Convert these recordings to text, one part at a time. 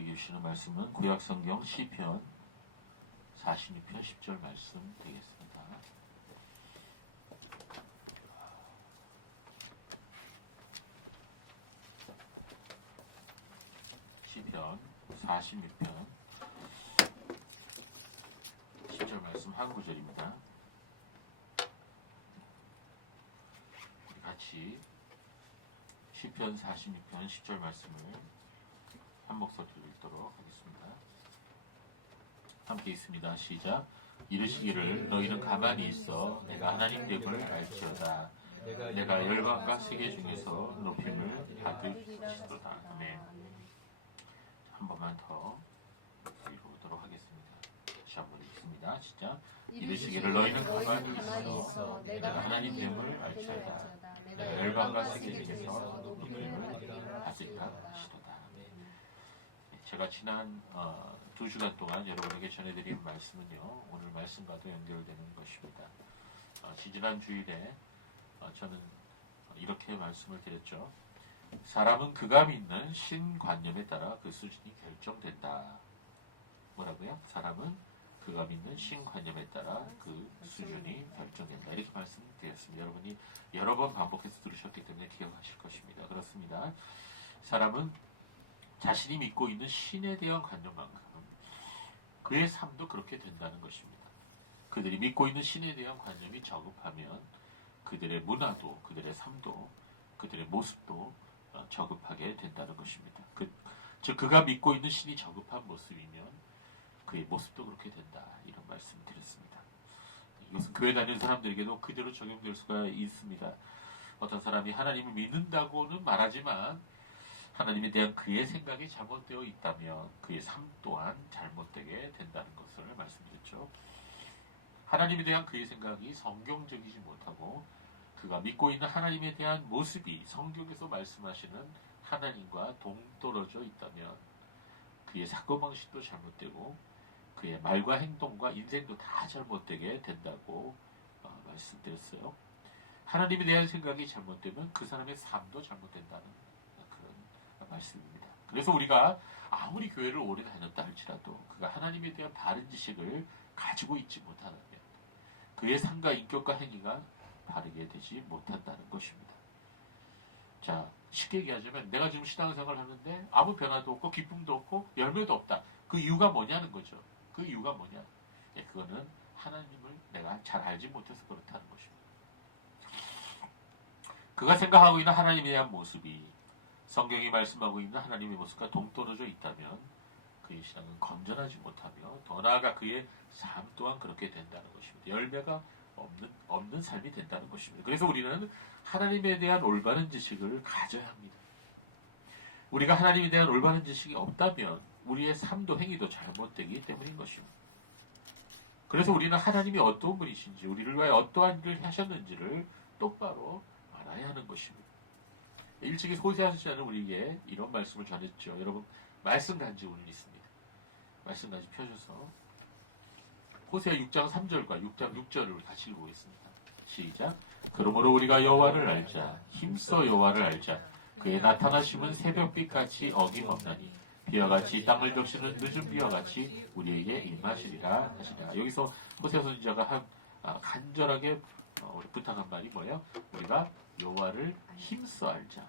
우리에게 주시는 말씀은 구약성경 시편 46편 10절 말씀 되겠습니다. 시편 46편 10절 말씀 한 구절입니다. 우리 같이 시편 46편 10절 말씀을 한 목소리로 읽도록 하겠습니다. 함께 있습니다. 시작. 이르시기를 너희는 가만히 있어 내가 하나님 됨을 알지어다. 내가 열방과 세계 중에서 높임을 받으시도다. 아멘. 한 번만 더 읽어보도록 하겠습니다. 다시 한번 읽습니다. 시작. 이르시기를 너희는 가만히 있어 내가 하나님 됨을 알지어다. 내가 열방과 세계 중에서 높임을 받으리라 하시도다. 제가 지난 2주간 동안 여러분에게 전해드린 말씀은요, 오늘 말씀과도 연결되는 것입니다. 지지난 주일에 저는 이렇게 말씀을 드렸죠. 사람은 그가 믿는 신관념에 따라 그 수준이 결정된다. 뭐라고요? 사람은 그가 믿는 신관념에 따라 그 수준이 결정된다. 이렇게 말씀드렸습니다. 여러분이 여러 번 반복해서 들으셨기 때문에 기억하실 것입니다. 그렇습니다. 사람은 자신이 믿고 있는 신에 대한 관념만큼 그의 삶도 그렇게 된다는 것입니다. 그들이 믿고 있는 신에 대한 관념이 저급하면 그들의 문화도, 그들의 삶도, 그들의 모습도 저급하게 된다는 것입니다. 즉 그가 믿고 있는 신이 저급한 모습이면 그의 모습도 그렇게 된다. 이런 말씀을 드렸습니다. 이것은 교회 다니는 사람들에게도 그대로 적용될 수가 있습니다. 어떤 사람이 하나님을 믿는다고는 말하지만 하나님에 대한 그의 생각이 잘못되어 있다면 그의 삶 또한 잘못되게 된다는 것을 말씀드렸죠. 하나님에 대한 그의 생각이 성경적이지 못하고 그가 믿고 있는 하나님에 대한 모습이 성경에서 말씀하시는 하나님과 동떨어져 있다면 그의 사고방식도 잘못되고 그의 말과 행동과 인생도 다 잘못되게 된다고 말씀드렸어요. 하나님에 대한 생각이 잘못되면 그 사람의 삶도 잘못된다는 그런 말씀입니다. 그래서 우리가 아무리 교회를 오래 다녔다 할지라도 그가 하나님에 대한 바른 지식을 가지고 있지 못하다면 그의 삶과 인격과 행위가 바르게 되지 못한다는 것입니다. 자, 쉽게 얘기하자면 내가 지금 신앙생활을 하는데 아무 변화도 없고 기쁨도 없고 열매도 없다. 그 이유가 뭐냐는 거죠. 그 이유가 뭐냐? 그거는 하나님을 내가 잘 알지 못해서 그렇다는 것입니다. 그가 생각하고 있는 하나님에 대한 모습이 성경이 말씀하고 있는 하나님의 모습과 동떨어져 있다면 그의 신앙은 건전하지 못하며 더 나아가 그의 삶 또한 그렇게 된다는 것입니다. 열매가 없는 삶이 된다는 것입니다. 그래서 우리는 하나님에 대한 올바른 지식을 가져야 합니다. 우리가 하나님에 대한 올바른 지식이 없다면 우리의 삶도 행위도 잘못되기 때문인 것입니다. 그래서 우리는 하나님이 어떤 분이신지 우리를 위하여 어떠한 일을 하셨는지를 똑바로 알아야 하는 것입니다. 일찍이 호세아서는 우리에게 이런 말씀을 전했죠. 여러분 말씀 간지 오늘 있습니다. 말씀 간지 펴셔서 호세아 6장 3절과 6장 6절을 우리 같이 읽어보겠습니다. 시작. 그러므로 우리가 여호와를 알자. 힘써 여호와를 알자. 그의 나타나심은 새벽빛같이 어김없나니 비와 같이 땅을 적시는 늦은 비와 같이 우리에게 임하시리라 하시라. 여기서 호세아 선지자가 간절하게 부탁한 말이 뭐예요? 우리가 여호와를 힘써 알자.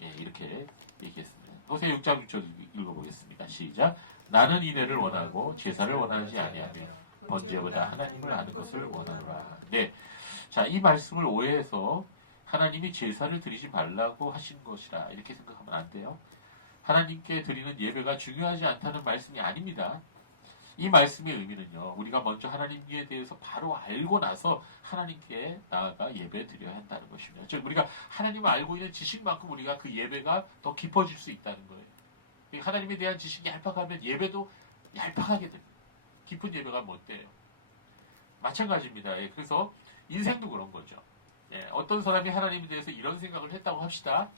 이렇게 얘기했습니다. 호세아 6장 6절 읽어보겠습니다. 시작. 나는 인애를 원하고 제사를 원하지 아니하며 번제보다 하나님을 아는 것을 원하노라. 네, 자, 이 말씀을 오해해서 하나님이 제사를 드리지 말라고 하신 것이라 이렇게 생각하면 안 돼요. 하나님께 드리는 예배가 중요하지 않다는 말씀이 아닙니다. 이 말씀의 의미는요, 우리가 먼저 하나님에 대해서 바로 알고 나서 하나님께 나아가 예배 드려야 한다는 것입니다. 즉 우리가 하나님을 알고 있는 지식만큼 우리가 그 예배가 더 깊어질 수 있다는 거예요. 하나님에 대한 지식이 얄팍하면 예배도 얄팍하게 됩니다. 깊은 예배가 못 돼요. 마찬가지입니다. 그래서 인생도 그런 거죠. 어떤 사람이 하나님에 대해서 이런 생각을 했다고 합시다.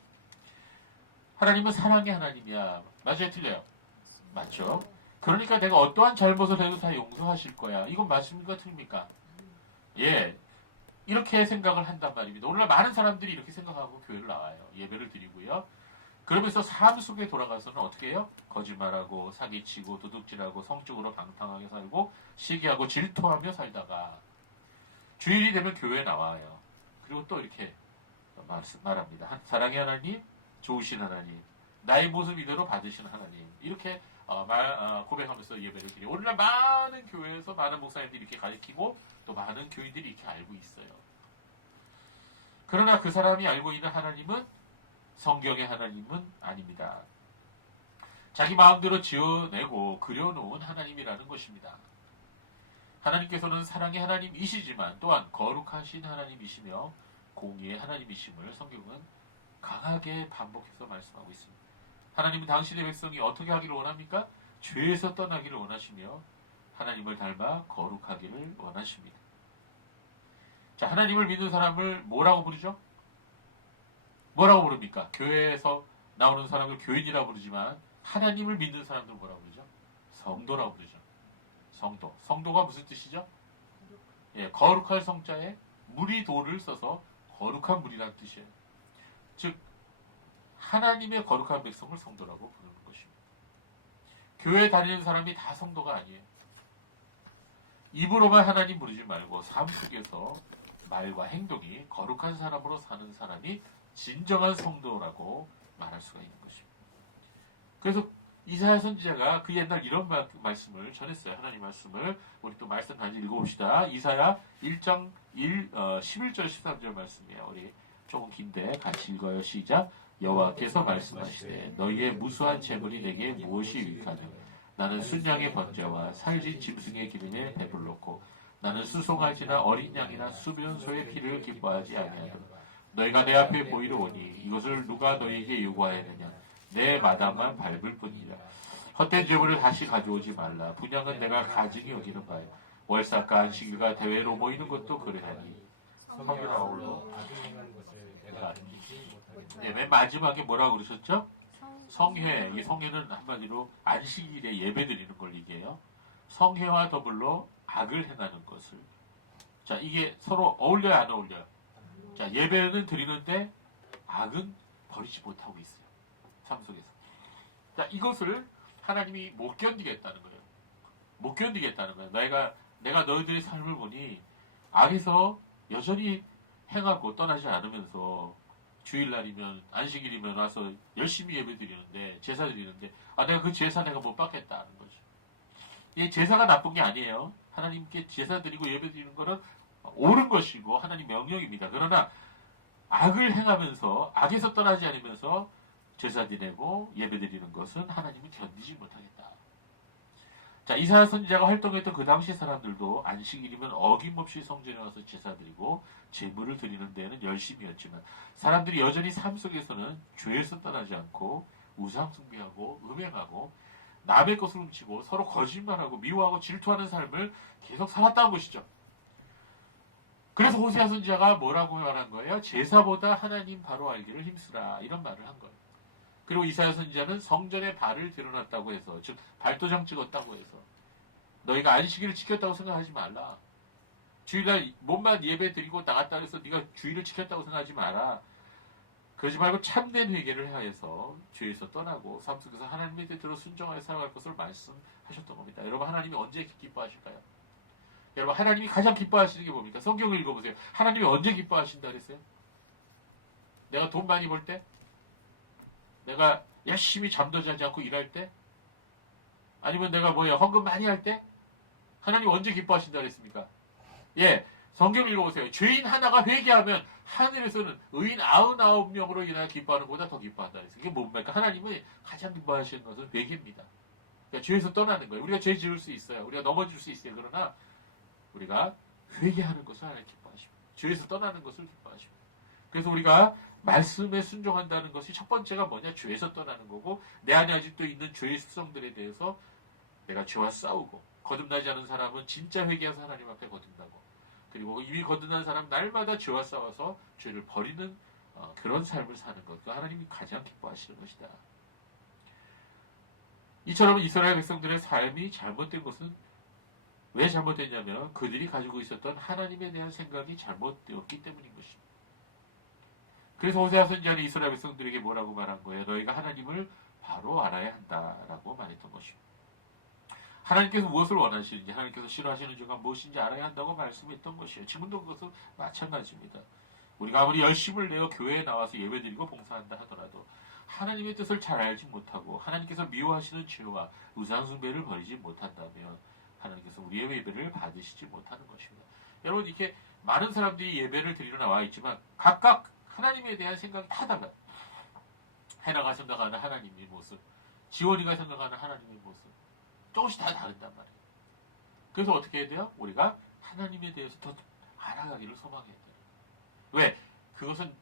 하나님은 사랑의 하나님이야. 맞아요? 틀려요? 맞죠? 그러니까 내가 어떠한 잘못을 해도 다 용서하실 거야. 이건 맞습니까? 틀립니까? 이렇게 생각을 한단 말입니다. 오늘날 많은 사람들이 이렇게 생각하고 교회를 나와요. 예배를 드리고요. 그러면서 삶 속에 돌아가서는 어떻게 해요? 거짓말하고 사기치고 도둑질하고 성적으로 방탕하게 살고 시기하고 질투하며 살다가 주일이 되면 교회에 나와요. 그리고 또 이렇게 말합니다. 사랑의 하나님, 좋으신 하나님, 나의 모습 이대로 받으신 하나님, 이렇게 고백하면서 예배를 드려요. 오늘날 많은 교회에서 많은 목사님들이 이렇게 가르치고 또 많은 교인들이 이렇게 알고 있어요. 그러나 그 사람이 알고 있는 하나님은 성경의 하나님은 아닙니다. 자기 마음대로 지어내고 그려놓은 하나님이라는 것입니다. 하나님께서는 사랑의 하나님이시지만 또한 거룩하신 하나님이시며 공의의 하나님이심을 성경은 강하게 반복해서 말씀하고 있습니다. 하나님은 당신의 백성이 어떻게 하기를 원합니까? 죄에서 떠나기를 원하시며 하나님을 닮아 거룩하기를 원하십니다. 자, 하나님을 믿는 사람을 뭐라고 부르죠? 뭐라고 부릅니까? 교회에서 나오는 사람을 교인이라고 부르지만 하나님을 믿는 사람들은 뭐라고 부르죠? 성도라고 부르죠. 성도. 성도가 무슨 뜻이죠? 예, 거룩할 성자에 물이 도를 써서 거룩한 물이라는 뜻이에요. 즉 하나님의 거룩한 백성을 성도라고 부르는 것입니다. 교회에 다니는 사람이 다 성도가 아니에요. 입으로만 하나님 부르지 말고 삶 속에서 말과 행동이 거룩한 사람으로 사는 사람이 진정한 성도라고 말할 수가 있는 것입니다. 그래서 이사야 선지자가 그 옛날 이런 말씀을 전했어요. 하나님 말씀을 우리 또 말씀 다시 읽어봅시다. 이사야 1장 11절 13절 말씀이에요. 우리 조금 긴데 같이 읽어요. 시작. 여호와께서 말씀하시되 너희의 무수한 재물이 내게 무엇이 유익하냐. 나는 순양의 번제와 살진 짐승의 기름에 배불렀고 나는 수송아지나 어린 양이나 수변소의 피를 기뻐하지 아니하노라. 너희가 내 앞에 보이러 오니 이것을 누가 너희에게 요구하였느냐. 내 마당만 밟을 뿐이라. 헛된 재물을 다시 가져오지 말라. 분양은 내가 가증히 여기는 바요. 월삭과 안식일과 대회로 모이는 것도 그러하니. 성경하울로 맨 마지막에 뭐라고 그러셨죠? 성회. 이 성회는 한마디로 안식일에 예배 드리는 걸 얘기해요. 성회와 더불어 악을 행하는 것을. 자, 이게 서로 어울려요, 안 어울려요? 자, 예배는 드리는데 악은 버리지 못하고 있어요. 삶 속에서. 자, 이것을 하나님이 못 견디겠다는 거예요. 못 견디겠다는 거예요. 내가 너희들의 삶을 보니 악에서 여전히 행하고 떠나지 않으면서 주일날이면 안식일이면 와서 열심히 예배 드리는데 제사 드리는데 내가 그 제사 내가 못 받겠다는 거죠. 이 제사가 나쁜 게 아니에요. 하나님께 제사 드리고 예배 드리는 거는 옳은 것이고 하나님 명령입니다. 그러나 악을 행하면서 악에서 떠나지 않으면서 제사 지내고 예배 드리는 것은 하나님이 견디지 못하겠다. 자, 이사야 선지자가 활동했던 그 당시 사람들도 안식일이면 어김없이 성전에 와서 제사 드리고 제물을 드리는 데에는 열심이었지만 사람들이 여전히 삶 속에서는 죄에서 떠나지 않고 우상 숭배하고 음행하고 남의 것을 훔치고 서로 거짓말하고 미워하고 질투하는 삶을 계속 살았다는 것이죠. 그래서 호세아 선지자가 뭐라고 말한 거예요? 제사보다 하나님 바로 알기를 힘쓰라, 이런 말을 한 거예요. 그리고 이사야 선지자는 성전에 발을 드러났다고 해서, 즉 발도장 찍었다고 해서 너희가 안식일을 지켰다고 생각하지 말라. 주일날 몸만 예배 드리고 나갔다 해서 네가 주일을 지켰다고 생각하지 마라. 그러지 말고 참된 회개를 하여서 죄에서 떠나고 삶 속에서 하나님의 뜻대로 순종하여 살아갈 것을 말씀하셨던 겁니다. 여러분, 하나님이 언제 기뻐하실까요? 여러분, 하나님이 가장 기뻐하시는 게 뭡니까? 성경을 읽어보세요. 하나님이 언제 기뻐하신다 그랬어요? 내가 돈 많이 벌 때? 내가 열심히 잠도 자지 않고 일할 때? 아니면 내가 헌금 많이 할 때? 하나님 언제 기뻐하신다 그랬습니까? 예, 성경 읽어보세요. 죄인 하나가 회개하면 하늘에서는 의인 99명으로 인하여 기뻐하는 것보다 더 기뻐한다 그랬어요. 이게 뭡니까? 하나님이 가장 기뻐하시는 것은 회개입니다. 그러니까 죄에서 떠나는 거예요. 우리가 죄 지을 수 있어요. 우리가 넘어질 수 있어요. 그러나 우리가 회개하는 것을 하나님 기뻐하십니다. 죄에서 떠나는 것을 기뻐하십니다. 그래서 우리가 말씀에 순종한다는 것이 첫 번째가 뭐냐? 죄에서 떠나는 거고, 내 안에 아직도 있는 죄의 습성들에 대해서 내가 죄와 싸우고, 거듭나지 않은 사람은 진짜 회개해서 하나님 앞에 거듭나고, 그리고 이미 거듭난 사람 날마다 죄와 싸워서 죄를 버리는 그런 삶을 사는 것, 그 하나님이 가장 기뻐하시는 것이다. 이처럼 이스라엘 백성들의 삶이 잘못된 것은 왜 잘못됐냐면 그들이 가지고 있었던 하나님에 대한 생각이 잘못되었기 때문인 것입니다. 그래서 호세아 선지자는 이스라엘 백성들에게 뭐라고 말한 거예요? 너희가 하나님을 바로 알아야 한다라고 말했던 것입니다. 하나님께서 무엇을 원하시는지, 하나님께서 싫어하시는 죄가 무엇인지 알아야 한다고 말씀했던 것이에요. 지금도 그것은 마찬가지입니다. 우리가 아무리 열심을 내어 교회에 나와서 예배드리고 봉사한다 하더라도 하나님의 뜻을 잘 알지 못하고 하나님께서 미워하시는 죄와 우상숭배를 버리지 못한다면 하나님께서 우리의 예배를 받으시지 못하는 것입니다. 여러분, 이렇게 많은 사람들이 예배를 드리러 나와 있지만 각각 하나님에 대한 생각이 다 달라요. 해나가 생각하는 하나님의 모습, 지원이가 생각하는 하나님의 모습, 조금씩 다 다른단 말이에요. 그래서 어떻게 해야 돼요? 우리가 하나님에 대해서 더 알아가기를 소망해야 돼요. 왜? 그것은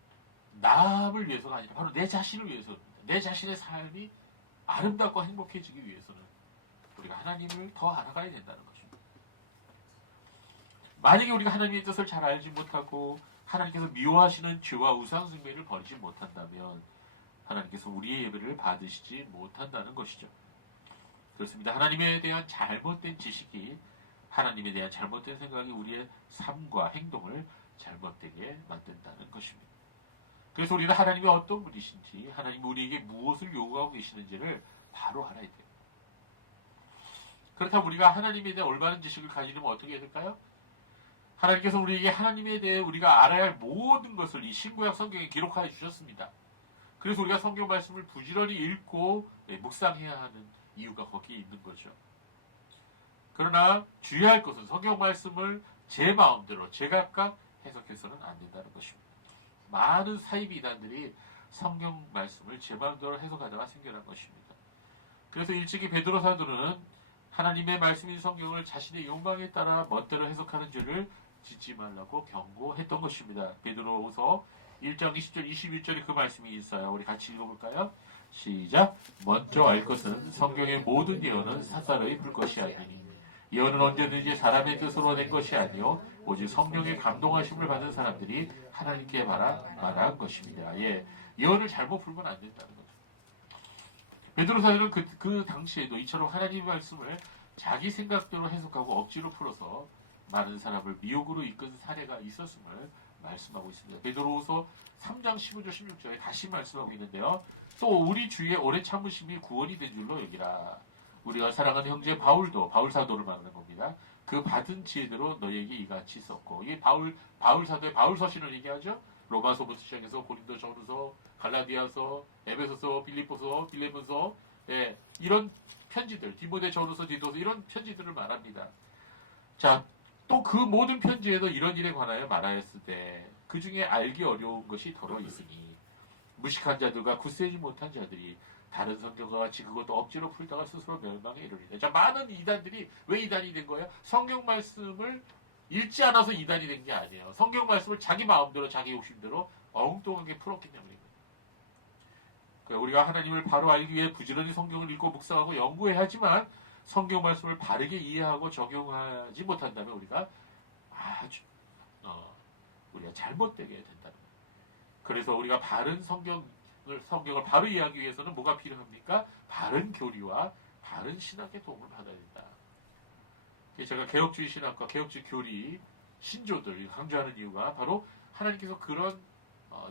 남을 위해서가 아니라 바로 내 자신을 위해서입니다. 내 자신의 삶이 아름답고 행복해지기 위해서는 우리가 하나님을 더 알아가야 된다는 것입니다. 만약에 우리가 하나님의 뜻을 잘 알지 못하고 하나님께서 미워하시는 죄와 우상숭배를 버리지 못한다면 하나님께서 우리의 예배를 받으시지 못한다는 것이죠. 그렇습니다. 하나님에 대한 잘못된 지식이, 하나님에 대한 잘못된 생각이 우리의 삶과 행동을 잘못되게 만든다는 것입니다. 그래서 우리는 하나님이 어떤 분이신지, 하나님이 우리에게 무엇을 요구하고 계시는지를 바로 알아야 돼요. 그렇다면 우리가 하나님에 대한 올바른 지식을 가지려면 어떻게 해야 될까요? 하나님께서 우리에게 하나님에 대해 우리가 알아야 할 모든 것을 이 신구약 성경에 기록하여 주셨습니다. 그래서 우리가 성경 말씀을 부지런히 읽고 묵상해야 하는 이유가 거기에 있는 거죠. 그러나 주의할 것은 성경 말씀을 제 마음대로 제각각 해석해서는 안 된다는 것입니다. 많은 사이비 이단들이 성경 말씀을 제 마음대로 해석하다가 생겨난 것입니다. 그래서 일찍이 베드로 사도는 하나님의 말씀인 성경을 자신의 욕망에 따라 멋대로 해석하는 죄를 짓지 말라고 경고했던 것입니다. 베드로후서 1장 20절 21절에 그 말씀이 있어요. 우리 같이 읽어볼까요? 시작. 먼저 알 것은 성경의 모든 예언은 사사로이 불 것이 아니니 예언은 언제든지 사람의 뜻으로 낸 것이 아니요 오직 성령의 감동하심을 받은 사람들이 하나님께 말한 것입니다. 예, 예언을 잘못 풀면 안 된다는 거죠. 베드로 사도는 그 당시에도 이처럼 하나님의 말씀을 자기 생각대로 해석하고 억지로 풀어서 많은 사람을 미혹으로 이끈 사례가 있었음을 말씀하고 있습니다. 베드로후서 3장 15절 16절에 다시 말씀하고 있는데요. 또 우리 주의 오래 참으심이 구원이 된 줄로 여기라. 우리가 사랑하는 형제 바울도, 바울 사도를 말하는 겁니다. 그 받은 지혜대로 너희에게 이같이 썼고, 이 바울 사도의 바울 서신을 얘기하죠. 로마서부터 시작해서 고린도 전후서, 갈라디아서, 에베소서, 빌립보서, 빌레몬서, 예, 이런 편지들, 디모데 전후서, 디도서 이런 편지들을 말합니다. 자, 또 그 모든 편지에도 이런 일에 관하여 말하였을 때 그 중에 알기 어려운 것이 더러 있으니 무식한 자들과 굳세지 못한 자들이 다른 성경과 같이 그것도 억지로 풀다가 스스로 멸망에 이르리다. 자, 많은 이단들이 왜 이단이 된 거예요? 성경 말씀을 읽지 않아서 이단이 된 게 아니에요. 성경 말씀을 자기 마음대로 자기 욕심대로 엉뚱하게 풀었기 때문입니다. 그러니까 우리가 하나님을 바로 알기 위해 부지런히 성경을 읽고 묵상하고 연구해야 하지만 성경 말씀을 바르게 이해하고 적용하지 못한다면 우리가 우리가 잘못되게 된다는 거예요. 그래서 우리가 바른 성경을 바로 이해하기 위해서는 뭐가 필요합니까? 바른 교리와 바른 신학의 도움을 받아야 된다. 제가 개혁주의 신학과 개혁주의 교리 신조들 강조하는 이유가 바로 하나님께서 그런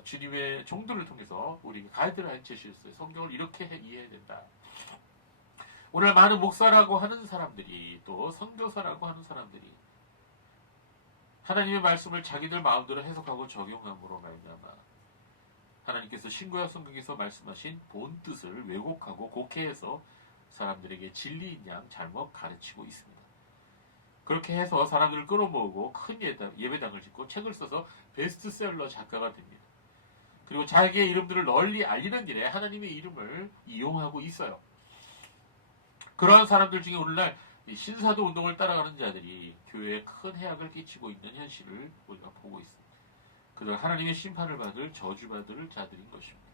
주님의 종들을 통해서 우리에게 가이드라인 제시했어요. 성경을 이렇게 이해해야 된다. 오늘 많은 목사라고 하는 사람들이 또 선교사라고 하는 사람들이 하나님의 말씀을 자기들 마음대로 해석하고 적용함으로 말미암아 하나님께서 신구약 성경에서 말씀하신 본 뜻을 왜곡하고 곡해해서 사람들에게 진리인 양 잘못 가르치고 있습니다. 그렇게 해서 사람들을 끌어모으고 큰 예배당을 짓고 책을 써서 베스트셀러 작가가 됩니다. 그리고 자기의 이름들을 널리 알리는 일에 하나님의 이름을 이용하고 있어요. 그러한 사람들 중에 오늘날 신사도 운동을 따라가는 자들이 교회에 큰 해악을 끼치고 있는 현실을 우리가 보고 있습니다. 그들 하나님의 심판을 받을 저주받을 자들인 것입니다.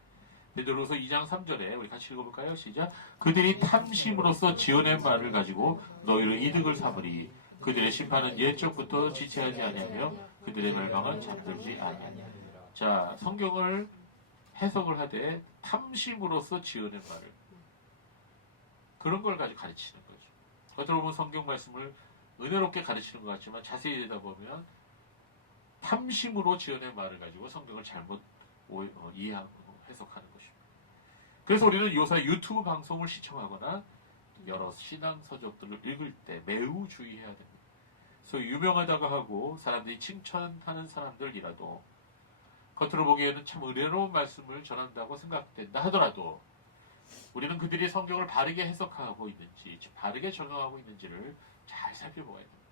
베드로서 2장 3절에 우리 같이 읽어볼까요? 시작. 그들이 탐심으로써 지어낸 말을 가지고 너희를 이득을 삼으리. 그들의 심판은 옛적부터 지체하지 아니하며 그들의 멸망은 잠들지 아니하니라. 자, 성경을 해석을 하되 탐심으로써 지어낸 말을 그런 걸 가지고 가르치는 거죠. 어떻게 보면 성경 말씀을 은혜롭게 가르치는 것 같지만 자세히 들여다보면 탐심으로 지어낸 말을 가지고 성경을 잘못 이해하고 해석하는 것입니다. 그래서 우리는 요새 유튜브 방송을 시청하거나 여러 신앙 서적들을 읽을 때 매우 주의해야 됩니다. 소위 유명하다고 하고 사람들이 칭찬하는 사람들이라도 겉으로 보기에는 참 은혜로운 말씀을 전한다고 생각된다 하더라도 우리는 그들이 성경을 바르게 해석하고 있는지, 바르게 적용하고 있는지를 잘 살펴보아야 됩니다.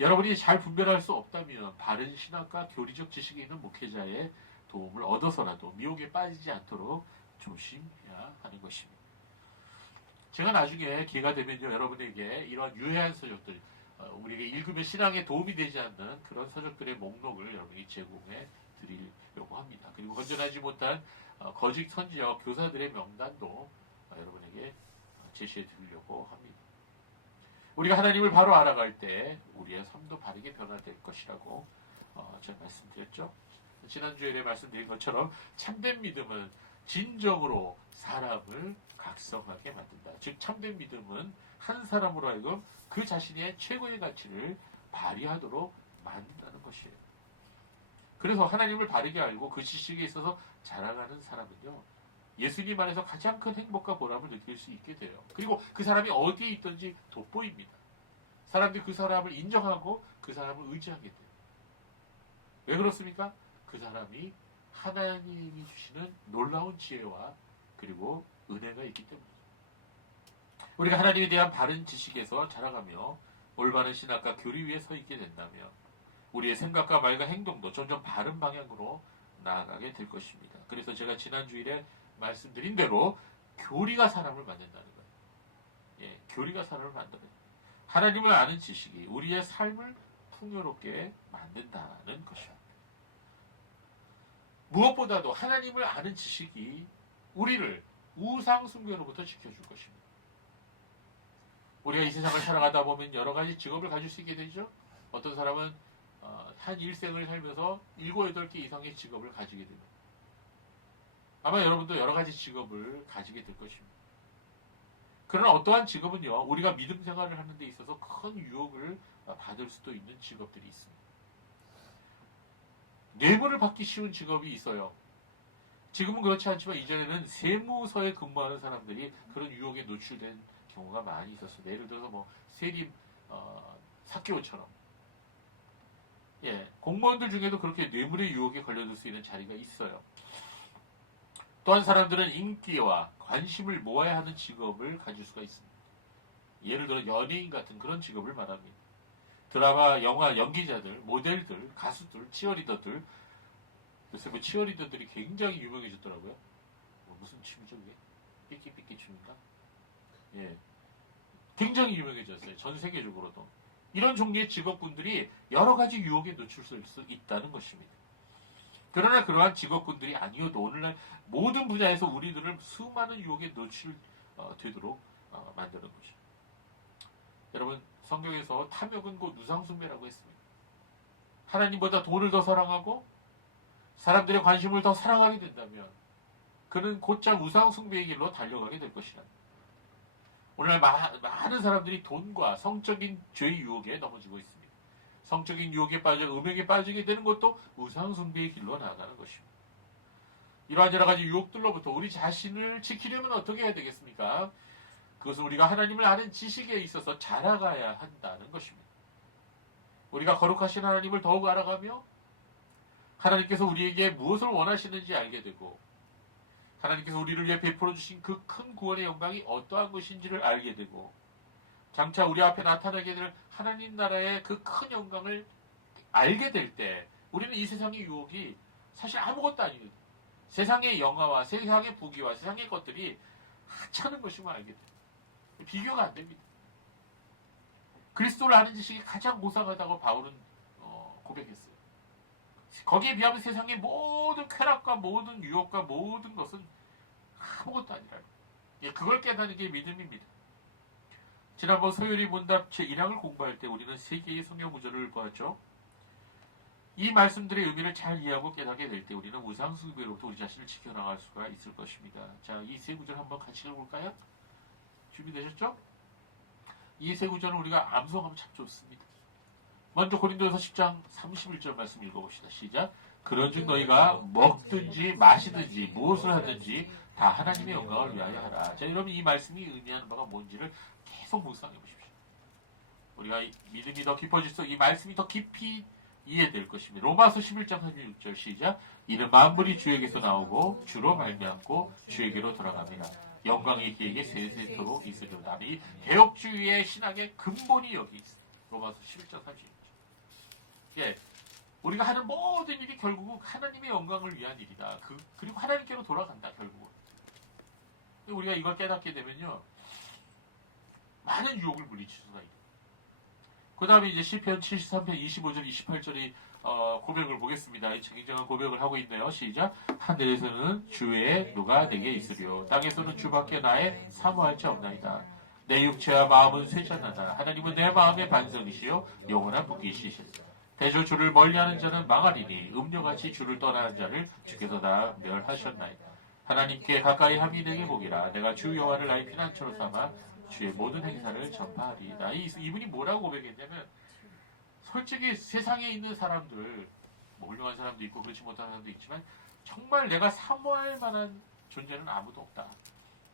여러분이 잘 분별할 수 없다면 바른 신학과 교리적 지식이 있는 목회자의 도움을 얻어서라도 미혹에 빠지지 않도록 조심해야 하는 것입니다. 제가 나중에 기회가 되면요, 여러분에게 이러한 유해한 서적들, 우리에게 읽으면 신앙에 도움이 되지 않는 그런 서적들의 목록을 여러분이 제공해 드리려고 합니다. 그리고 건전하지 못한 거짓 선지자 교사들의 명단도 여러분에게 제시해 드리려고 합니다. 우리가 하나님을 바로 알아갈 때 우리의 삶도 바르게 변화될 것이라고 제가 말씀드렸죠. 지난주에 말씀드린 것처럼 참된 믿음은 진정으로 사람을 각성하게 만든다. 즉 참된 믿음은 한 사람으로 하여금 그 자신의 최고의 가치를 발휘하도록 만든다는 것이에요. 그래서 하나님을 바르게 알고 그 지식에 있어서 자라가는 사람은요, 예수님 안에서 가장 큰 행복과 보람을 느낄 수 있게 돼요. 그리고 그 사람이 어디에 있든지 돋보입니다. 사람들이 그 사람을 인정하고 그 사람을 의지하게 돼요. 왜 그렇습니까? 그 사람이 하나님이 주시는 놀라운 지혜와 그리고 은혜가 있기 때문이죠. 우리가 하나님에 대한 바른 지식에서 자라가며 올바른 신학과 교리 위에 서 있게 된다면 우리의 생각과 말과 행동도 점점 바른 방향으로 나아가게 될 것입니다. 그래서 제가 지난 주일에 말씀드린 대로 교리가 사람을 만든다는 거예요. 예, 교리가 사람을 만드는 거예요. 하나님을 아는 지식이 우리의 삶을 풍요롭게 만든다는 것입니다. 무엇보다도 하나님을 아는 지식이 우리를 우상 숭배로부터 지켜줄 것입니다. 우리가 이 세상을 살아가다 보면 여러 가지 직업을 가질 수 있게 되죠. 어떤 사람은 한 일생을 살면서 7, 8개 이상의 직업을 가지게 됩니다. 아마 여러분도 여러 가지 직업을 가지게 될 것입니다. 그러나 어떠한 직업은요, 우리가 믿음 생활을 하는 데 있어서 큰 유혹을 받을 수도 있는 직업들이 있습니다. 뇌물을 받기 쉬운 직업이 있어요. 지금은 그렇지 않지만 이전에는 세무서에 근무하는 사람들이 그런 유혹에 노출된 경우가 많이 있었습니다. 예를 들어서 뭐 세림 사개오처럼, 예, 공무원들 중에도 그렇게 뇌물의 유혹에 걸려들 수 있는 자리가 있어요. 또한 사람들은 인기와 관심을 모아야 하는 직업을 가질 수가 있습니다. 예를 들어 연예인 같은 그런 직업을 말합니다. 드라마, 영화 연기자들, 모델들, 가수들, 치어리더들, 요새 뭐 치어리더들이 굉장히 유명해졌더라고요. 무슨 춤이죠 그게? 삐끼삐끼 춤인가? 예, 굉장히 유명해졌어요. 전 세계적으로도. 이런 종류의 직업군들이 여러 가지 유혹에 노출될 수 있다는 것입니다. 그러나 그러한 직업군들이 아니어도 오늘날 모든 분야에서 우리들을 수많은 유혹에 노출되도록 만드는 것이죠. 여러분, 성경에서 탐욕은 곧 우상숭배라고 했습니다. 하나님보다 돈을 더 사랑하고 사람들의 관심을 더 사랑하게 된다면 그는 곧장 우상숭배의 길로 달려가게 될 것이라. 오늘날 많은 사람들이 돈과 성적인 죄의 유혹에 넘어지고 있습니다. 성적인 유혹에 빠져 음욕에 빠지게 되는 것도 우상숭배의 길로 나아가는 것입니다. 이러한 여러 가지 유혹들로부터 우리 자신을 지키려면 어떻게 해야 되겠습니까? 그것은 우리가 하나님을 아는 지식에 있어서 자라가야 한다는 것입니다. 우리가 거룩하신 하나님을 더욱 알아가며 하나님께서 우리에게 무엇을 원하시는지 알게 되고 하나님께서 우리를 위해 베풀어 주신 그 큰 구원의 영광이 어떠한 것인지를 알게 되고 장차 우리 앞에 나타나게 될 하나님 나라의 그 큰 영광을 알게 될 때 우리는 이 세상의 유혹이 사실 아무것도 아니거든요. 세상의 영화와 세상의 부귀와 세상의 것들이 하찮은 것임을 알게 돼요. 비교가 안 됩니다. 그리스도를 아는 지식이 가장 고상하다고 바울은 고백했어요. 거기에 비하면 세상의 모든 쾌락과 모든 유혹과 모든 것은 아무것도 아니라요. 그걸 깨닫는 게 믿음입니다. 지난번 서유리 문답 제1항을 공부할 때 우리는 3개의 성경 구절을 보았죠. 이 말씀들의 의미를 잘 이해하고 깨닫게 될 때 우리는 우상숭배로부터 우리 자신을 지켜나갈 수가 있을 것입니다. 자, 이 3구절 한번 같이 읽어볼까요? 준비되셨죠? 이 3구절은 우리가 암송하면 참 좋습니다. 먼저 고린도서 10장 31절 말씀 읽어봅시다. 시작. 그런즉 너희가 먹든지 마시든지 무엇을 하든지 다 하나님의 영광을 위하여 하라. 자, 여러분 이 말씀이 의미하는 바가 뭔지를 계속 묵상해 보십시오. 우리가 믿음이 더 깊어질수록 이 말씀이 더 깊이 이해될 것입니다. 로마서 11장 36절 시작. 이는 만물이 주에게서 나오고 주로 말미암고 주에게로 돌아갑니다. 영광이 그에게 세세토록 있으리로다. 이 개혁주의의 신학의 근본이 여기 있습니다. 로마서 11장 36절. 예, 우리가 하는 모든 일이 결국은 하나님의 영광을 위한 일이다. 그리고 하나님께로 돌아간다. 결국은. 우리가 이걸 깨닫게 되면요, 많은 유혹을 물리칠 수가 있다. 그 다음에 이제 시편 73편 25절 28절의 고백을 보겠습니다. 이 굉장한 고백을 하고 있네요. 시작. 하늘에서는 주의 누가 내게 있으리요 땅에서는 주밖에 나의 사모할 자 없나이다. 내 육체와 마음은 쇠잔하다. 하나님은 내 마음의 반석이시요 영원한 무기이시시다. 대저 주를 멀리하는 자는 망하리니 음녀같이 주를 떠나는 자를 주께서 다 멸하셨나이다. 하나님께 가까이 함이 내게 복이라. 내가 주 여호와를 나의 피난처로 삼아 주의 모든 행사를 전파하리이다. 이분이 뭐라고 고백했냐면, 솔직히 세상에 있는 사람들, 뭐 훌륭한 사람도 있고 그렇지 못한 사람도 있지만 정말 내가 사모할 만한 존재는 아무도 없다.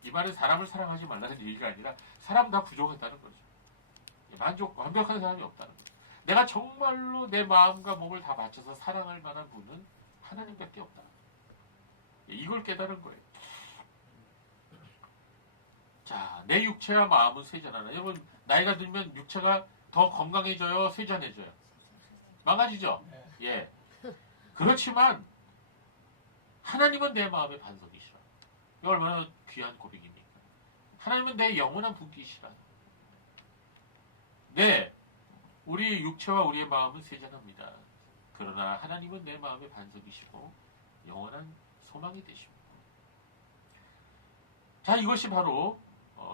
이 말은 사람을 사랑하지 말라는 얘기가 아니라 사람 다 부족하다는 거죠. 완벽한 사람이 없다는 거죠. 내가 정말로 내 마음과 몸을 다 바쳐서 사랑할 만한 분은 하나님밖에 없다. 이걸 깨달은 거예요. 자, 내 육체와 마음은 쇠잔하나. 여러분, 나이가 들면 육체가 더 건강해져요? 쇠잔해져요? 망가지죠? 예. 그렇지만 하나님은 내 마음의 반석이시라. 이거 얼마나 귀한 고백입니까? 하나님은 내 영원한 분기시라. 네, 우리 육체와 우리의 마음은 쇠잔합니다. 그러나 하나님은 내 마음의 반석이시고 영원한 소망이 되십니다. 자, 이것이 바로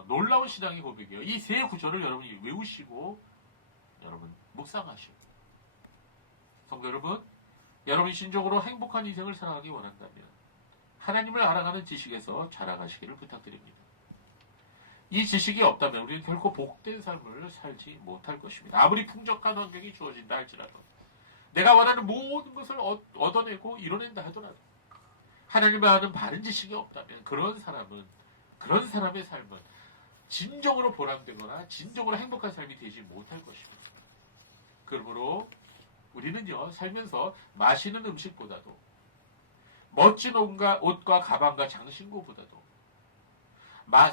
놀라운 신앙의 고백이에요. 이 세 구절을 여러분이 외우시고 여러분 묵상하시고, 성도 여러분, 여러분이 신적으로 행복한 인생을 살아가기 원한다면 하나님을 알아가는 지식에서 자라가시기를 부탁드립니다. 이 지식이 없다면 우리는 결코 복된 삶을 살지 못할 것입니다. 아무리 풍족한 환경이 주어진다 할지라도, 내가 원하는 모든 것을 얻어내고 이뤄낸다 하더라도 하나님을 아는 바른 지식이 없다면 그런 사람의 삶은 진정으로 보람되거나 진정으로 행복한 삶이 되지 못할 것입니다. 그러므로 우리는요, 살면서 맛있는 음식보다도 멋진 옷과 가방과 장신구보다도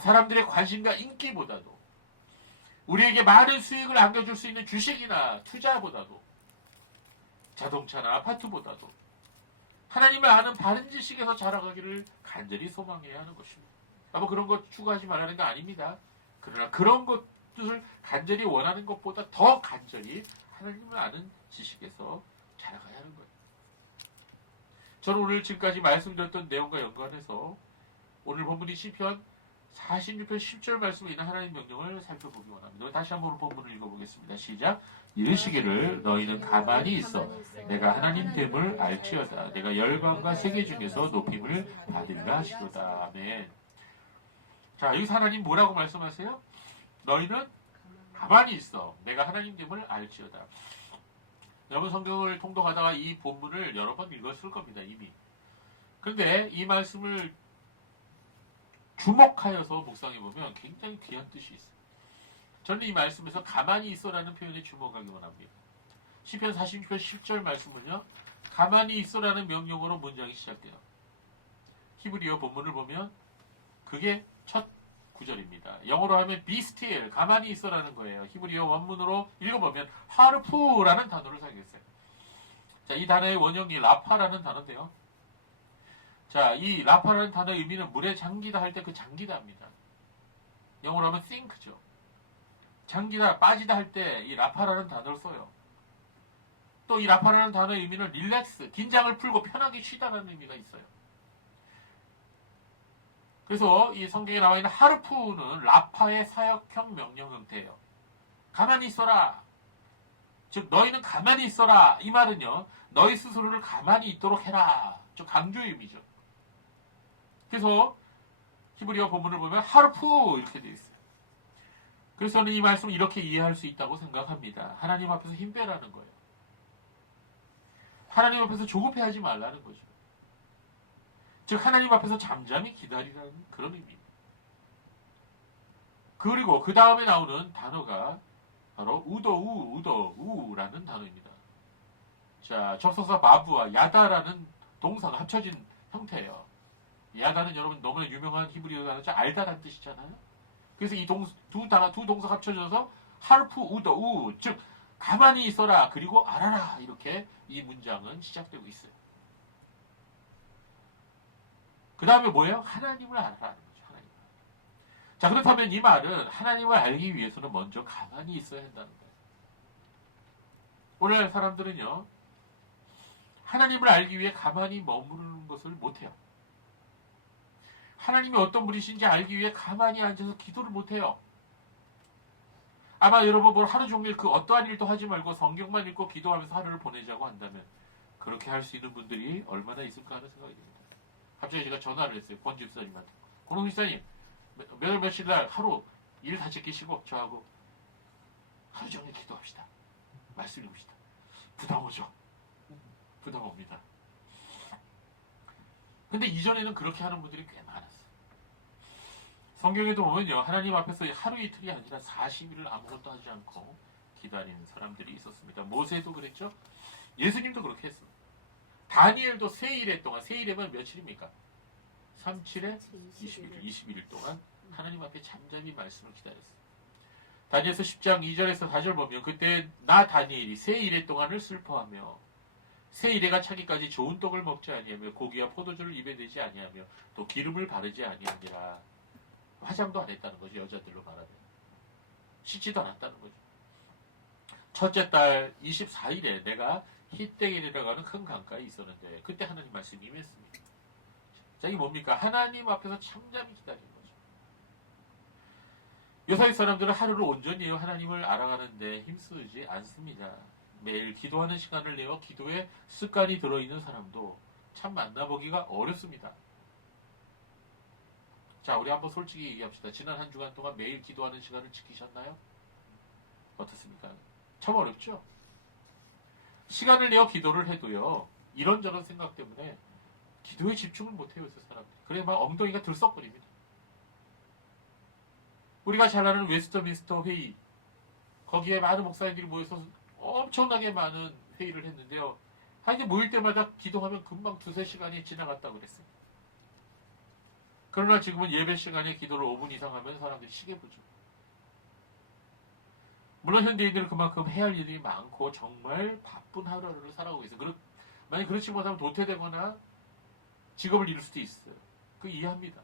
사람들의 관심과 인기보다도 우리에게 많은 수익을 안겨줄 수 있는 주식이나 투자보다도 자동차나 아파트보다도 하나님을 아는 바른 지식에서 자라가기를 간절히 소망해야 하는 것입니다. 뭐 그런 것 추구하지 말라는 거 아닙니다. 그러나 그런 것들을 간절히 원하는 것보다 더 간절히 하나님을 아는 지식에서 자라가야 하는 거예요. 저는 오늘 지금까지 말씀드렸던 내용과 연관해서 오늘 본문이 시편 46편 10절 말씀에 있는 하나님 명령을 살펴보기 원합니다. 다시 한번 본문을 읽어보겠습니다. 시작. 이르시기를 너희는 가만히 있어 내가 하나님 됨을 알지어다. 내가 열방과 세계 중에서 높임을 받으리라 하시도다. 아멘. 자, 여기서 하나님 뭐라고 말씀하세요? 너희는 가만히 있어 내가 하나님 됨을 알지어다. 여러분, 성경을 통독하다가 이 본문을 여러 번 읽었을 겁니다, 이미. 그런데 이 말씀을 주목하여서 묵상해보면 굉장히 귀한 뜻이 있어요. 저는 이 말씀에서 가만히 있어라는 표현에 주목하기 원합니다. 시편 46편 10절 말씀은요, 가만히 있어라는 명령어로 문장이 시작돼요. 히브리어 본문을 보면 그게 첫 구절입니다. 영어로 하면 be still, 가만히 있어라는 거예요. 히브리어 원문으로 읽어보면 하르푸라는 단어를 사용했어요. 자, 이 단어의 원형이 라파라는 단어인데요. 자, 이 라파라는 단어의 의미는 물에 잠기다 할 때 그 잠기다입니다. 영어로 하면 think죠. 잠기다, 빠지다 할 때 이 라파라는 단어를 써요. 또 이 라파라는 단어의 의미는 relax, 긴장을 풀고 편하게 쉬다라는 의미가 있어요. 그래서 이 성경에 나와 있는 하르푸는 라파의 사역형 명령 형태예요. 가만히 있어라. 즉 너희는 가만히 있어라. 이 말은요, 너희 스스로를 가만히 있도록 해라. 좀 강조의 의미죠. 그래서 히브리어 본문을 보면 하르푸 이렇게 되어 있어요. 그래서 저는 이 말씀을 이렇게 이해할 수 있다고 생각합니다. 하나님 앞에서 힘 빼라는 거예요. 하나님 앞에서 조급해하지 말라는 거죠. 즉 하나님 앞에서 잠잠히 기다리라는 그런 의미입니다. 그리고 그 다음에 나오는 단어가 바로 우도우라는 단어입니다. 자, 접속사 마부와 야다라는 동사가 합쳐진 형태예요. 야다는 여러분 너무나 유명한 히브리어 단어죠. 알다라는 뜻이잖아요. 그래서 이 두 동사가 합쳐져서 할프 우도 즉 가만히 있어라 그리고 알아라 이렇게 이 문장은 시작되고 있어요. 그 다음에 뭐예요? 하나님을 알아라는 거죠. 하나님. 자, 그렇다면 이 말은 하나님을 알기 위해서는 먼저 가만히 있어야 한다는 거예요. 오늘날 사람들은요, 하나님을 알기 위해 가만히 머무르는 것을 못해요. 하나님이 어떤 분이신지 알기 위해 가만히 앉아서 기도를 못해요. 아마 여러분 뭘 하루 종일 그 어떠한 일도 하지 말고 성경만 읽고 기도하면서 하루를 보내자고 한다면 그렇게 할 수 있는 분들이 얼마나 있을까 하는 생각이 듭니다. 갑자기 제가 전화를 했어요. 권 집사님한테. 권홍 집사님, 며칠 날 하루 일 다 제끼시고 저하고 하루 종일 기도합시다. 말씀 읽읍시다. 부담 오죠? 부담 옵니다. 근데 이전에는 그렇게 하는 분들이 꽤 많았어요. 성경에도 보면요, 하나님 앞에서 하루 이틀이 아니라 40일을 아무것도 하지 않고 기다리는 사람들이 있었습니다. 모세도 그랬죠? 예수님도 그렇게 했어요. 다니엘도 세일에 동안, 세일에만 며칠입니까? 37에 21일 동안 하나님 앞에 잠잠히 말씀을 기다렸어요. 다니엘서 10장 2절에서 4절 보면 그때 나 다니엘이 세일에 동안을 슬퍼하며 세일에가 차기까지 좋은 떡을 먹지 아니하며 고기와 포도주를 입에 대지 아니하며 또 기름을 바르지 아니하니라. 화장도 안 했다는 거죠. 여자들로 말하면. 씻지도 않았다는 거죠. 첫째 달 24일에 내가 히데겔이라고 하는 큰 강가에 있었는데 그때 하나님 말씀이 임했습니다. 자, 이게 뭡니까? 하나님 앞에서 잠잠히 기다리는 거죠. 요사이 사람들은 하루를 온전히 하나님을 알아가는데 힘쓰지 않습니다. 매일 기도하는 시간을 내어 기도에 습관이 들어있는 사람도 참 만나보기가 어렵습니다. 자, 우리 한번 솔직히 얘기합시다. 지난 한 주간 동안 매일 기도하는 시간을 지키셨나요? 어떻습니까? 참 어렵죠? 시간을 내어 기도를 해도요, 이런저런 생각 때문에 기도에 집중을 못해요, 그 사람들이. 그래, 막 엉덩이가 들썩거립니다. 우리가 잘 아는 웨스터민스터 회의, 거기에 많은 목사님들이 모여서 엄청나게 많은 회의를 했는데요. 하여튼 모일 때마다 기도하면 금방 2-3시간이 지나갔다고 그랬어요. 그러나 지금은 예배 시간에 기도를 5분 이상 하면 사람들이 시계 보죠. 물론 현대인들은 그만큼 해야 할 일이 많고 정말 바쁜 하루하루를 살아가고 있어요. 만약 그렇지 못하면 도태되거나 직업을 잃을 수도 있어요. 그 이해합니다.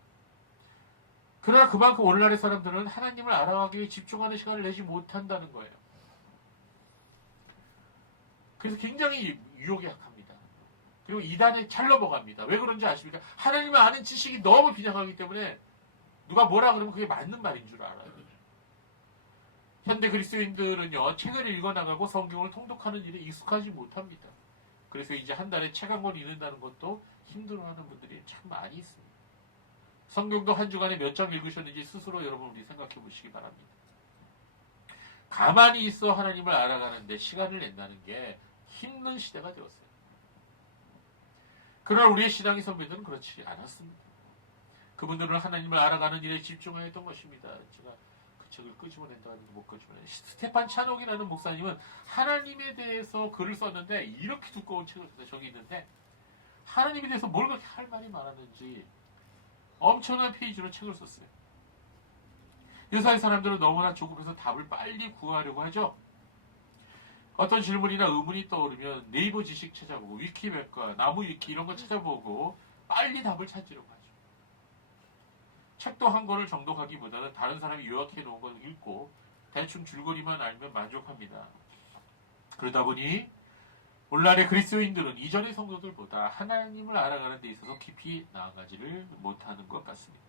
그러나 그만큼 오늘날의 사람들은 하나님을 알아가기 위해 집중하는 시간을 내지 못한다는 거예요. 그래서 굉장히 유혹에 약합니다. 그리고 이단에 잘 넘어갑니다. 왜 그런지 아십니까? 하나님을 아는 지식이 너무 빈약하기 때문에 누가 뭐라 그러면 그게 맞는 말인 줄 알아요. 현대 그리스도인들은요, 책을 읽어나가고 성경을 통독하는 일에 익숙하지 못합니다. 그래서 이제 한 달에 책 한 권 읽는다는 것도 힘들어하는 분들이 참 많이 있습니다. 성경도 한 주간에 몇 장 읽으셨는지 스스로 여러분 우리 생각해 보시기 바랍니다. 가만히 있어 하나님을 알아가는데 시간을 낸다는 게 힘든 시대가 되었어요. 그러나 우리의 신앙의 선배들은 그렇지 않았습니다. 그분들은 하나님을 알아가는 일에 집중하였던 것입니다. 제가 그 책을 끄집어낸다 하는데 못 끄집어내요. 스테판 차녹이라는 목사님은 하나님에 대해서 글을 썼는데 이렇게 두꺼운 책을 썼어요. 저기 있는데 하나님에 대해서 뭘 그렇게 할 말이 많았는지 엄청난 페이지로 책을 썼어요. 요사의 사람들은 너무나 조급해서 답을 빨리 구하려고 하죠. 어떤 질문이나 의문이 떠오르면 네이버 지식 찾아보고 위키백과 나무 위키 이런 거 찾아보고 빨리 답을 찾으려고 하죠. 책도 한 권을 정독하기보다는 다른 사람이 요약해 놓은 걸 읽고 대충 줄거리만 알면 만족합니다. 그러다 보니 오늘날의 그리스도인들은 이전의 성도들보다 하나님을 알아가는 데 있어서 깊이 나아가지를 못하는 것 같습니다.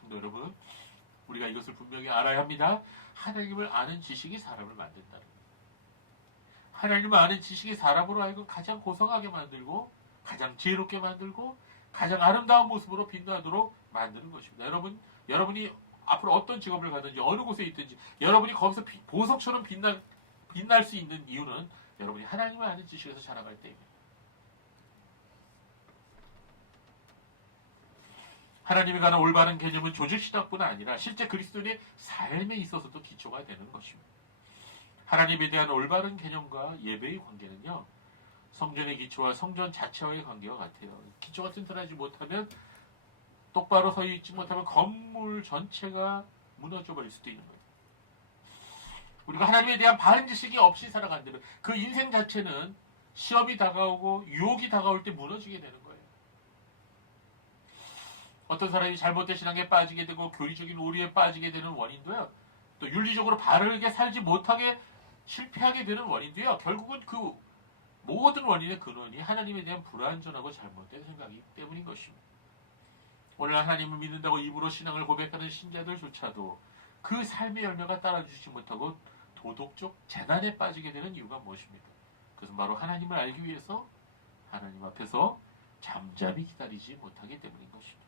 근데 여러분, 우리가 이것을 분명히 알아야 합니다. 하나님을 아는 지식이 사람을 만든다는 거예요. 하나님을 아는 지식이 사람으로 하여금 가장 고성하게 만들고 가장 지혜롭게 만들고 가장 아름다운 모습으로 빛나도록 만드는 것입니다. 여러분이 앞으로 어떤 직업을 가든지 어느 곳에 있든지 여러분이 거기서 보석처럼 빛날 수 있는 이유는 여러분이 하나님을 아는 지식에서 자라갈 때입니다. 하나님에 관한 올바른 개념은 조직신학뿐 아니라 실제 그리스도인의 삶에 있어서도 기초가 되는 것입니다. 하나님에 대한 올바른 개념과 예배의 관계는요, 성전의 기초와 성전 자체와의 관계와 같아요. 기초가 튼튼하지 못하면, 똑바로 서 있지 못하면 건물 전체가 무너져 버릴 수도 있는 거예요. 우리가 하나님에 대한 바른 지식이 없이 살아간다면 그 인생 자체는 시험이 다가오고 유혹이 다가올 때 무너지게 되는 거예요. 어떤 사람이 잘못된 신앙에 빠지게 되고 교리적인 오류에 빠지게 되는 원인도요, 또 윤리적으로 바르게 살지 못하게 실패하게 되는 원인도요, 결국은 그 모든 원인의 근원이 하나님에 대한 불완전하고 잘못된 생각이기 때문인 것입니다. 오늘 하나님을 믿는다고 입으로 신앙을 고백하는 신자들조차도 그 삶의 열매가 따라주지 못하고 도덕적 재난에 빠지게 되는 이유가 무엇입니까? 그것은 바로 하나님을 알기 위해서 하나님 앞에서 잠잠히 기다리지 못하기 때문인 것입니다.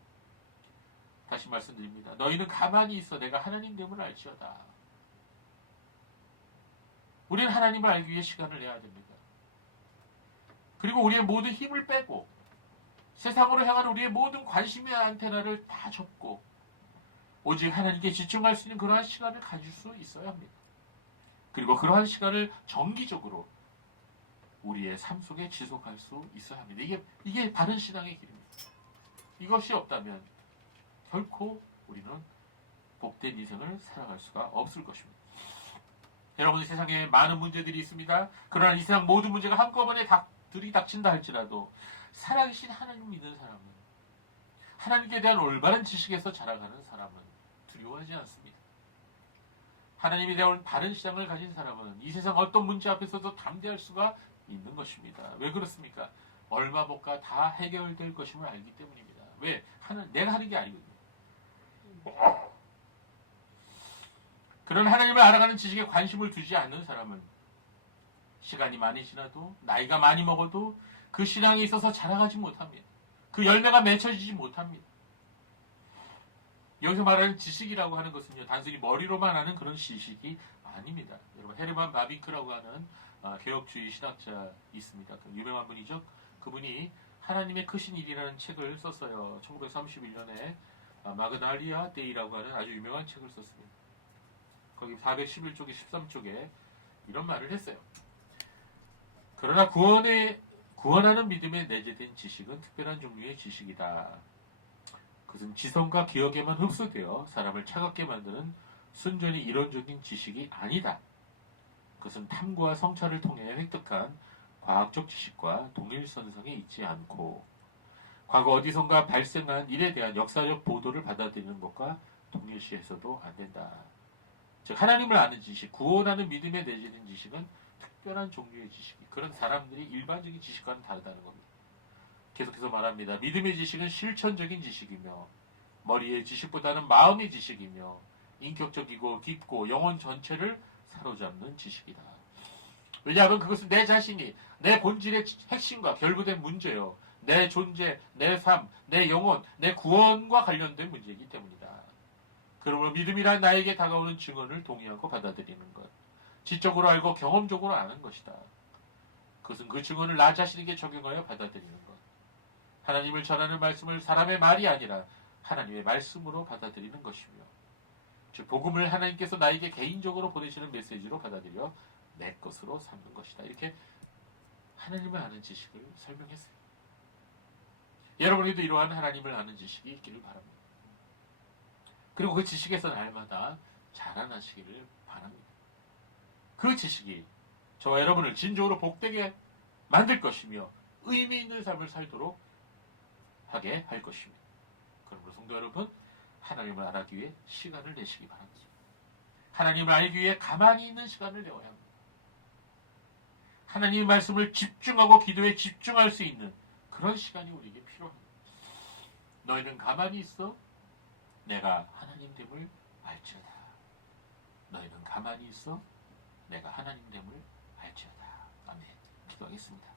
다시 말씀드립니다. 너희는 가만히 있어 내가 하나님됨을 알지어다. 우리는 하나님을 알기 위해 시간을 내야 됩니다. 그리고 우리의 모든 힘을 빼고 세상으로 향한 우리의 모든 관심의 안테나를 다 접고 오직 하나님께 집중할 수 있는 그러한 시간을 가질 수 있어야 합니다. 그리고 그러한 시간을 정기적으로 우리의 삶 속에 지속할 수 있어야 합니다. 이게 바른 신앙의 길입니다. 이것이 없다면 결코 우리는 복된 인생을 살아갈 수가 없을 것입니다. 여러분, 이 세상에 많은 문제들이 있습니다. 그러나 이 세상 모든 문제가 한꺼번에 들이닥친다 할지라도 살아계신 하나님 믿는 사람은, 하나님께 대한 올바른 지식에서 자라가는 사람은 두려워하지 않습니다. 하나님에 대한 바른 신앙을 가진 사람은 이 세상 어떤 문제 앞에서도 담대할 수가 있는 것입니다. 왜 그렇습니까? 얼마 못 가 다 해결될 것임을 알기 때문입니다. 왜? 내가 하는 게 아니거든요. 그런 하나님을 알아가는 지식에 관심을 두지 않는 사람은 시간이 많이 지나도, 나이가 많이 먹어도 그 신앙에 있어서 자라가지 못합니다. 그 열매가 맺혀지지 못합니다. 여기서 말하는 지식이라고 하는 것은요, 단순히 머리로만 하는 그런 지식이 아닙니다. 여러분, 헤르만 바빙크라고 하는 개혁주의 신학자 있습니다. 그 유명한 분이죠. 그분이 하나님의 크신 일이라는 책을 썼어요. 1931년에 마그달리아 데이라고 하는 아주 유명한 책을 썼습니다. 거기 411쪽에 13쪽에 이런 말을 했어요. 그러나 구원하는 믿음에 내재된 지식은 특별한 종류의 지식이다. 그것은 지성과 기억에만 흡수되어 사람을 차갑게 만드는 순전히 이론적인 지식이 아니다. 그것은 탐구와 성찰을 통해 획득한 과학적 지식과 동일선상에 있지 않고 과거 어디선가 발생한 일에 대한 역사적 보도를 받아들이는 것과 동일시해서도 안 된다. 즉 하나님을 아는 지식, 구원하는 믿음에 내재된 지식은 특별한 종류의 지식이, 그런 사람들이 일반적인 지식과는 다르다는 겁니다. 계속해서 말합니다. 믿음의 지식은 실천적인 지식이며 머리의 지식보다는 마음의 지식이며 인격적이고 깊고 영혼 전체를 사로잡는 지식이다. 왜냐하면 그것은 내 자신이 내 본질의 핵심과 결부된 문제요. 내 존재, 내 삶, 내 영혼, 내 구원과 관련된 문제이기 때문이다. 그러므로 믿음이란 나에게 다가오는 증언을 동의하고 받아들이는 것. 지적으로 알고 경험적으로 아는 것이다. 그것은 그 증언을 나 자신에게 적용하여 받아들이는 것. 하나님을 전하는 말씀을 사람의 말이 아니라 하나님의 말씀으로 받아들이는 것이며, 즉 복음을 하나님께서 나에게 개인적으로 보내시는 메시지로 받아들여 내 것으로 삼는 것이다. 이렇게 하나님을 아는 지식을 설명했어요. 여러분에도 이러한 하나님을 아는 지식이 있기를 바랍니다. 그리고 그 지식에서 날마다 자라나시기를 바랍니다. 그 지식이 저와 여러분을 진정으로 복되게 만들 것이며 의미 있는 삶을 살도록 하게 할 것입니다. 그러므로 성도 여러분, 하나님을 알기 위해 시간을 내시기 바랍니다. 하나님을 알기 위해 가만히 있는 시간을 내어야 합니다. 하나님의 말씀을 집중하고 기도에 집중할 수 있는 그런 시간이 우리에게 필요합니다. 너희는 가만히 있어 내가 하나님됨을 알지어다. 너희는 가만히 있어 내가 하나님됨을 알지어다. 아멘. 기도하겠습니다.